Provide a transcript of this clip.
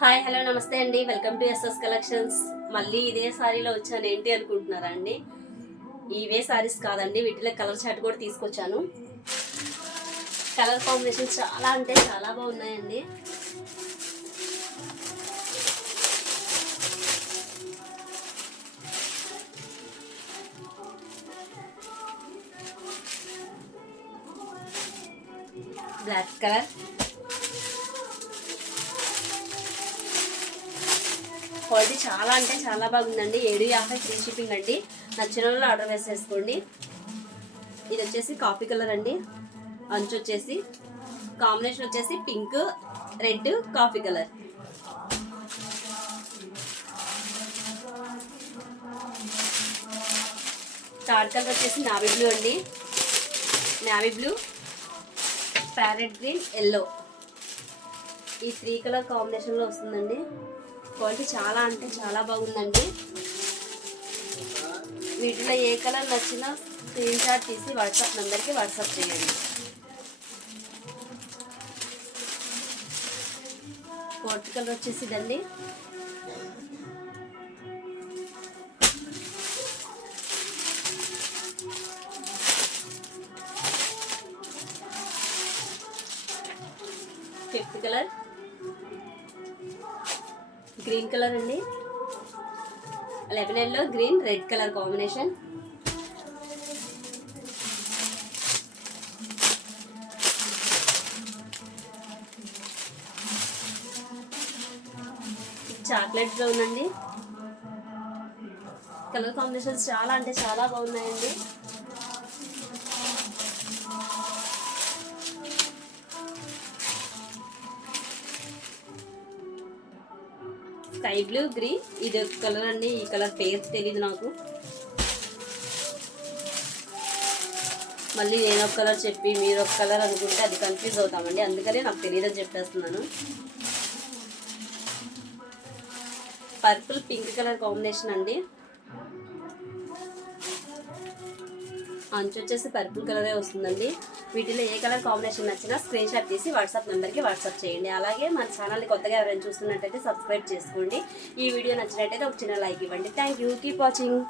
Hi hello నమస్తే అండి, welcome to SS collections. మళ్ళీ ఇదే సారీలో వచ్చాను ఏంటి అనుకుంటున్నారా అండి? ఇవే సారీస్ కాదండి, వీటిలో కలర్ చార్ట్ కూడా తీసుకొచ్చాను. కలర్ కాంబినేషన్ చాలా అంటే చాలా బాగున్నాయండి. బ్లాక్ కలర్, క్వాలిటీ చాలా అంటే చాలా బాగుందండి. 750 ఫ్రీ షిప్పింగ్ అండి. నచ్చిన వాళ్ళు ఆర్డర్ వేసేసుకోండి. ఇది వచ్చేసి కాఫీ కలర్ అండి. అంచు వచ్చేసి కాంబినేషన్ వచ్చేసి pink, red, coffee colour. Third colour వచ్చేసి నావీ బ్లూ అండి. Navy blue, parrot green, yellow. ఈ 3 కలర్ కాంబినేషన్లో వస్తుందండి. క్వాలిటీ చాలా అంటే చాలా బాగుందండి. వీటిలో ఏ కలర్ నచ్చినా స్క్రీన్ షాట్ తీసి వాట్సాప్ నెంబర్కి వాట్సాప్ చేయండి. ఫోర్త్ కలర్ వచ్చేసి ఇదండి. ఫిఫ్త్ కలర్ గ్రీన్ కలర్ అండి. 11 లో green red colour combination. Chocolate brown అండి. కలర్ కాంబినేషన్స్ చాలా అంటే చాలా బాగున్నాయండి. స్కై బ్లూ, గ్రీన్, ఇది ఒక కలర్ అండి. ఈ కలర్ పేరు తెలీదు నాకు. మళ్ళీ నేను ఒక కలర్ చెప్పి మీరు ఒక కలర్ అనుకుంటే అది కన్ఫ్యూజ్ అవుతామండి. అందుకనే నాకు తెలియదని చెప్పేస్తున్నాను. పర్పుల్ పింక్ కలర్ కాంబినేషన్ అండి. అంచు వచ్చేసి పర్పుల్ కలరే వస్తుందండి. వీటిలో ఏ కలర్ కాంబినేషన్ నచ్చినా స్క్రీన్ షాట్ తీసి వాట్సాప్ నెంబర్కి వాట్సాప్ చేయండి. అలాగే మన ఛానల్ని కొత్తగా ఎవరైనా చూస్తున్నట్టయితే సబ్స్క్రైబ్ చేసుకోండి. ఈ వీడియో నచ్చినట్టయితే ఒక చిన్న లైక్ ఇవ్వండి. Thank you. Keep watching.